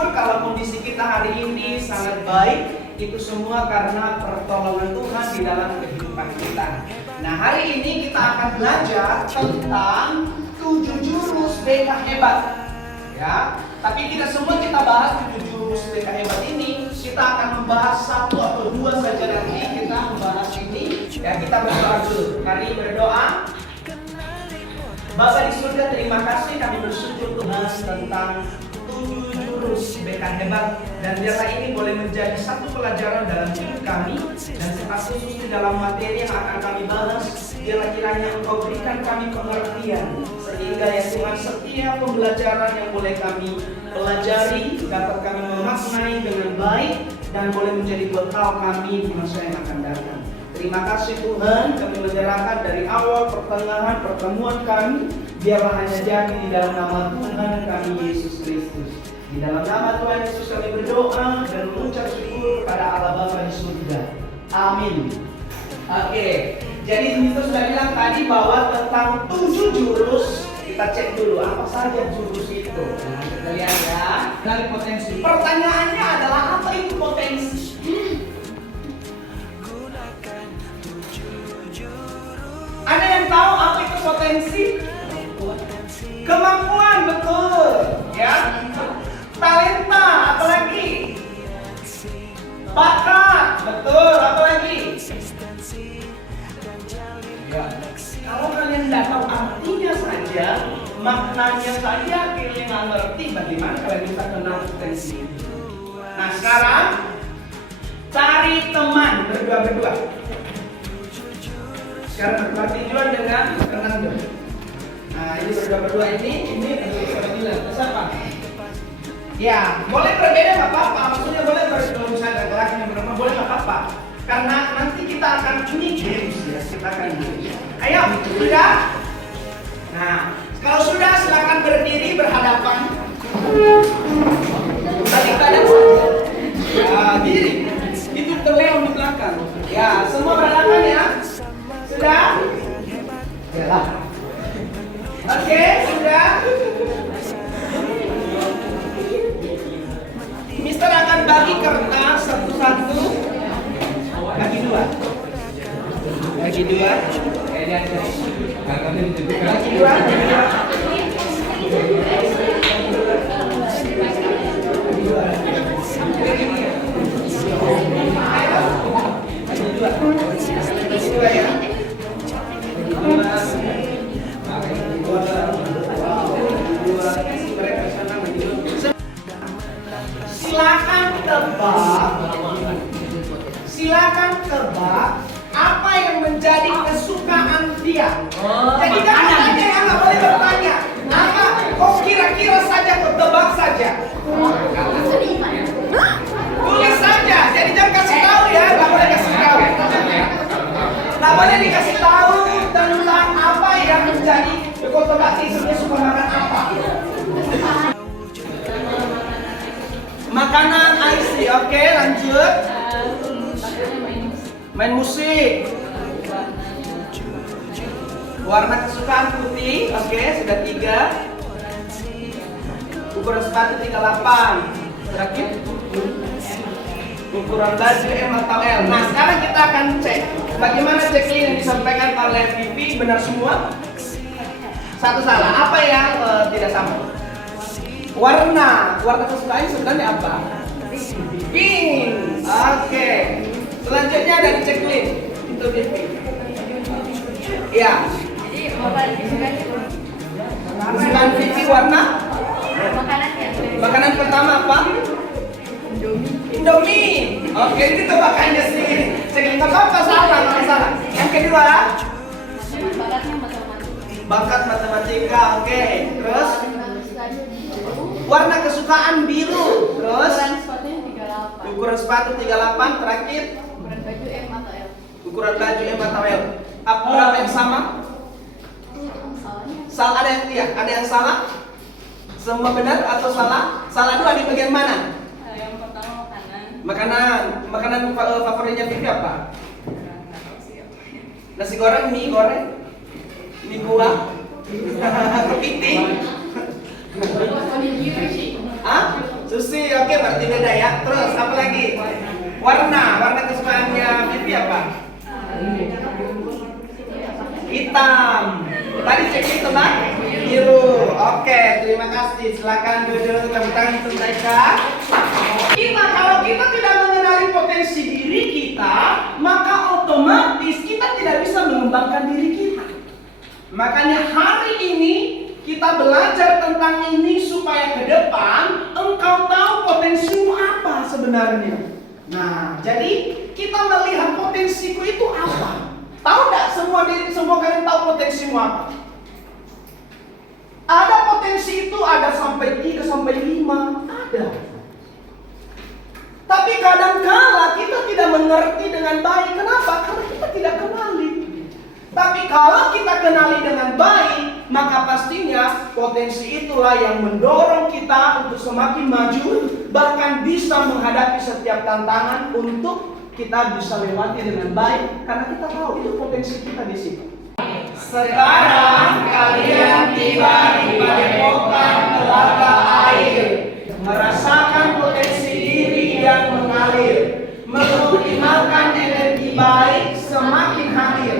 bersyukur kalau kondisi kita hari ini sangat baik. Itu semua karena pertolongan Tuhan di dalam kehidupan kita. Nah, hari ini kita akan belajar tentang 7 jurus BK hebat. Ya, tapi tidak semua kita bahas 7 jurus BK hebat ini. Kita akan membahas 1 atau 2 saja nanti. Kita membahas ini. Ya, kita berdoa dulu. Mari berdoa. Bapa di surga, terima kasih kami bersyukur Tuhan tentang 7 jurus BK hebat, dan biarlah ini boleh menjadi satu pelajaran dalam hidup kami, dan serta khusus di dalam materi yang akan kami bahas. Biarlah kiranya Engkau berikan kami pengertian, sehingga ya Tuhan setiap pembelajaran yang boleh kami pelajari dapat kami memaknai dengan baik dan boleh menjadi bekal kami di masa yang akan datang. Terima kasih Tuhan, kami menyerahkan dari awal pertengahan pertemuan kami, biarlah hanya jadi di dalam nama Tuhan kami Yesus Kristus. Di dalam nama Tuhan Yesus kami berdoa dan mengucap syukur kepada Allah Bapa di surga. Amin. Oke, jadi itu sudah bilang tadi bahwa tentang 7 jurus. Kita cek dulu apa saja jurus itu. Nah, kita lihat ya. Dari potensi. Pertanyaannya adalah apa itu potensi? Ada yang tahu apa itu potensi? Kemampuan, betul. Ya. Talenta, apalagi? Bakat, betul. Apalagi? Ya. Kalau kalian tidak tahu artinya saja, maknanya saja, kalian nggak ngerti bagaimana kalian bisa kenal potensi. Nah, sekarang cari teman berdua-berdua. Sekarang bertinjuan dengan Fernando. Nah, ini berdua-berdua ini bilang siapa? Ya, boleh berbeda nggak apa-apa. Maksudnya boleh kalau misalnya laki yang berapa boleh nggak apa-apa. Karena nanti kita akan games ya, kita akan games. Ayo, sudah? Nah, kalau sudah silakan berdiri berhadapan. Balik badan saja. Ya, diri. Itu terleong di belakang. Ya, semua berhadapan ya. Sudah? Yalah. Oke, sudah. Mister akan bagi kertas satu-satu. Bagi dua. Bagi dua. Bagi dua. Silakan tebak apa yang menjadi kesukaan dia. Jadi jangan tanya, yang nggak boleh bertanya. Apa? Kok kira-kira saja, kok tebak saja. Tulis saja. Jadi jangan kasih tahu ya, nggak boleh kasih tahu. Nggak boleh dikasih tahu tentang apa yang menjadi. Kok tebak sih suka makan apa? Makanan IC, oke, lanjut. Main musik. Warna kesukaan putih, oke, sudah 3. Ukuran sepatu 38. Terakhir. Ukuran baju M atau L. Nah, sekarang kita akan cek bagaimana checklist yang disampaikan oleh Vivi benar semua. Satu salah. Apa yang tidak sama? Warna kesukaan sebenarnya apa? Pink. Oke. Selanjutnya ada di checklist. Itu Vivi. Iya. Jadi kesukaan Vivi warna? Makanan pertama apa? Indomie. Oke, itu tebakannya sih. Checklist apa salah? Nggak salah. Yang kedua? Bakat matematika. Oke. Terus? Warna kesukaan biru. Terus? Ukuran sepatu 38. Terakhir? Ukuran baju M atau L. Ukuran baju M atau L. Berapa yang sama? Salah ada yang iya, ada yang salah? Semua benar atau salah? Salah dua di bagian mana? Yang pertama makanan. Makanan favoritnya Vivi apa? Nasi goreng, mie goreng, mie buah, kepiting. Hah? Susi, oke berarti beda ya. Terus apa lagi? Warna kesukaannya Vivi apa? Hitam. Tadi cek itu kan? Biru. Oke, terima kasih. Silakan duduk tepuk tangan untuk Taika. Kalau kita tidak mengenali potensi diri kita, maka otomatis kita tidak bisa mengembangkan diri kita. Makanya hari ini kita belajar tentang ini supaya ke depan engkau tahu potensimu apa sebenarnya. Nah, jadi kita melihat potensiku itu apa. Tahu nggak semua kalian tahu potensimu apa? Ada potensi itu ada sampai 3 sampai 5, ada. Tapi kadang-kala kita tidak mengerti dengan baik. Kenapa? Karena kita tidak kenali. Tapi kalau kita kenali dengan baik, maka pastinya potensi itulah yang mendorong kita untuk semakin maju, bahkan bisa menghadapi setiap tantangan untuk kita bisa lewati dengan baik, karena kita tahu itu potensi kita di situ. Sekarang kalian tiba di padepokan Telaga Air, merasakan potensi diri yang mengalir, mengoptimalkan energi baik semakin hadir.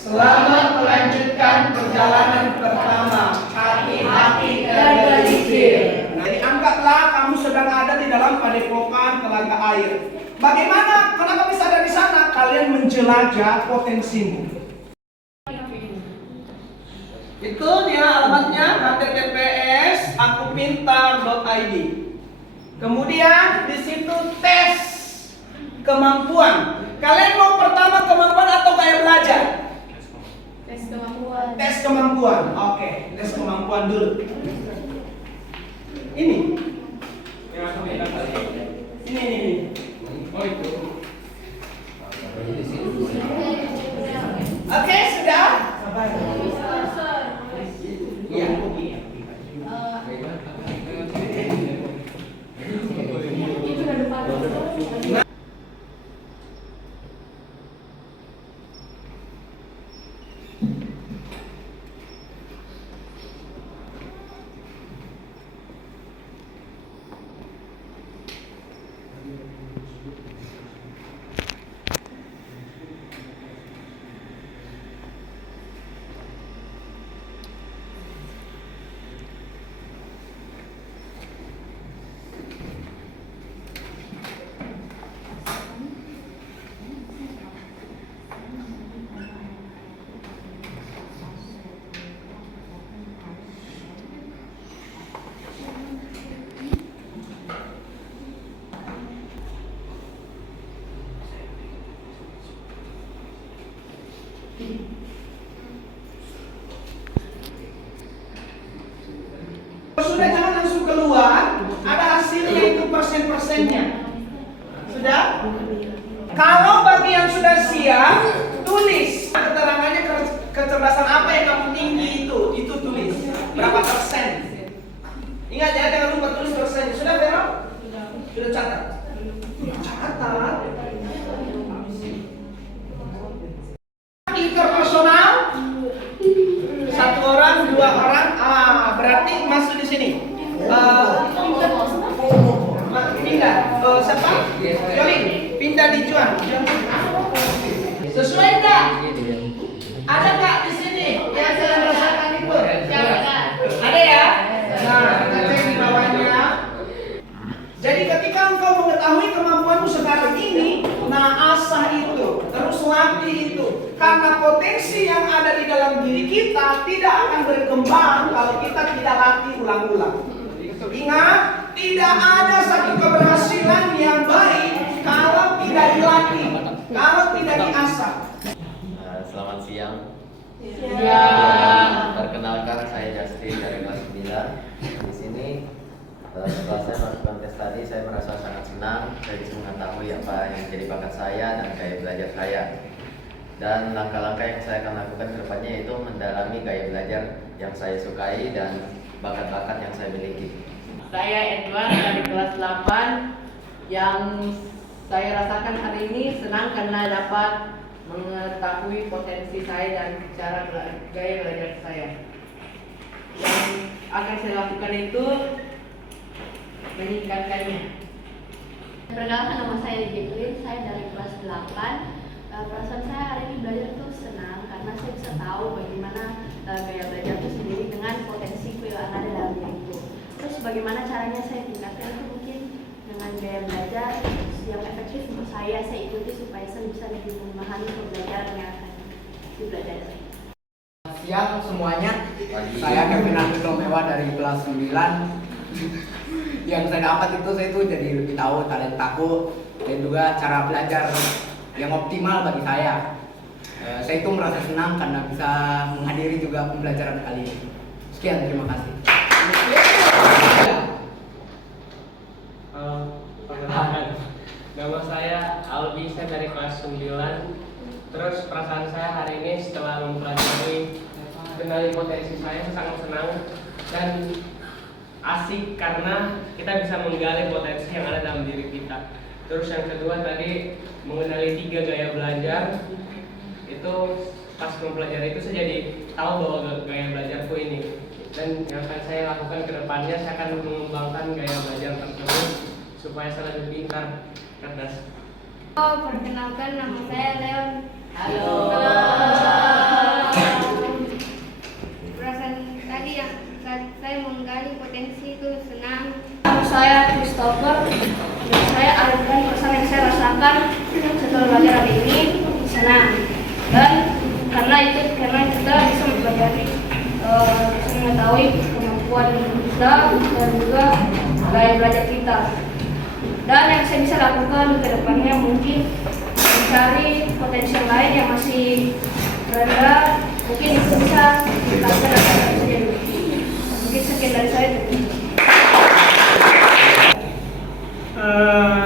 Selamat melanjutkan perjalanan pertama. Hati-hati dan berpikir. Jadi anggaplah kamu sedang ada di dalam padepokan Telaga Air. Bagaimana? Kenapa bisa ada di sana? Kalian menjelajah potensimu. Itu dia alamatnya https akupintar.id. Kemudian di situ tes kemampuan. Kalian mau pertama kemampuan atau kayak belajar? Tes kemampuan. Tes kemampuan. Oke, tes kemampuan dulu. Ini. Ini. Oh itu. Oke, sudah? Iya. Sudah, jangan langsung keluar. Ada hasilnya itu persen-persennya. Sudah? Kalau bagi yang sudah siap, tulis keterangannya kecerdasan apa yang kamu tinggi itu tulis. Berapa persen? Ingat ya, jangan lupa tulis persennya. Sudah, Vero? Sudah catat? Catat. Interpersonal, 1 orang, 2 orang, berarti masuk di sini. Pindah, siapa? Jolin, pindah di Juan. Sesuai enggak? Ada nggak di sini yang saya rasakan itu? Ada ya? Nah, kita cek di bawahnya. Jadi ketika engkau mengetahui kemampuanmu sekarang ini, nah asah itu, terus latih itu. Karena potensi yang ada di dalam diri kita tidak akan berkembang kalau kita tidak latih ulang-ulang. Ingat, tidak ada satu keberhasilan yang baik kalau tidak dilatih, kalau tidak diasah. Selamat siang. Ya. Perkenalkan, saya Justin dari kelas 9. Di sini setelah saya masuk kontes tadi, saya merasa sangat senang. Saya bisa mengetahui apa yang jadi bakat saya dan gaya belajar saya. Dan langkah-langkah yang saya akan lakukan ke depannya yaitu mendalami gaya belajar yang saya sukai dan bakat-bakat yang saya miliki. Saya Edward dari kelas 8. Yang saya rasakan hari ini senang karena dapat mengetahui potensi saya dan cara gaya belajar saya. Yang akan saya lakukan itu meningkatkannya. Perkenalkan, nama saya Jacqueline, saya dari kelas 8. Perasaan saya hari ini belajar itu senang karena saya bisa tahu bagaimana gaya belajar itu sendiri dengan potensi yang ada dalam diriku. Terus bagaimana caranya saya tingkatkan itu mungkin dengan gaya belajar yang efektif untuk saya ikuti supaya saya bisa lebih memahami pembelajaran yang akan dipelajari. Siang semuanya, Pagi. saya Kevin Ardito Mewah dari kelas 9. Yang saya dapat itu saya tuh jadi lebih tahu talentaku dan juga cara belajar yang optimal bagi saya. Saya itu merasa senang karena bisa menghadiri juga pembelajaran kali ini. Sekian, terima kasih. Perkenalkan, nama saya Albi, saya dari kelas 9. Terus perasaan saya hari ini setelah mempelajari kenali potensi saya sangat senang dan asik karena kita bisa menggali potensi yang ada dalam diri kita. Terus yang kedua tadi mengenali 3 gaya belajar. Itu pas mempelajari itu saya jadi tahu bahwa gaya belajarku ini. Dan yang akan saya lakukan ke depannya, saya akan mengembangkan gaya belajar tersebut supaya saya lebih pintar, cerdas. Perkenalkan, nama saya Leon. Halo. Perasaan tadi yang saya menggali potensi itu senang. Nama saya Christopher. Dan saya alihkan perasaan yang saya rasakan setelah belajar hari ini senang. Dan karena kita bisa mempelajari, bisa mengetahui kemampuan kita dan juga gaya belajar kita. Dan yang saya bisa lakukan ke depannya mungkin mencari potensi yang lain yang masih berada, mungkin itu bisa dilakukan atau bisa jadi. Mungkin sekian dari saya.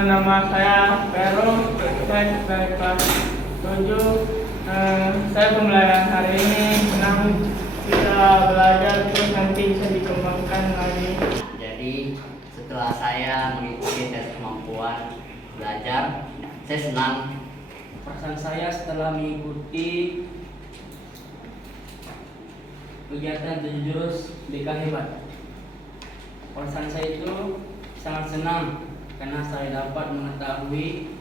Nama saya Vero, saya dari kelas 7. Saya pembelajaran hari ini senang bisa belajar terus nanti bisa dikembangkan lagi. Jadi setelah saya mengikuti tes kemampuan belajar, saya senang. Perasaan saya setelah mengikuti kegiatan 7 jurus BK Hebat. Perasaan saya itu sangat senang karena saya dapat mengetahui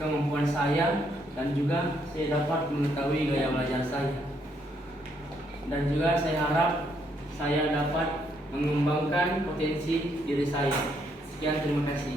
kemampuan saya dan juga saya dapat mengetahui gaya belajar saya. Dan juga saya harap saya dapat mengembangkan potensi diri saya. Sekian, terima kasih.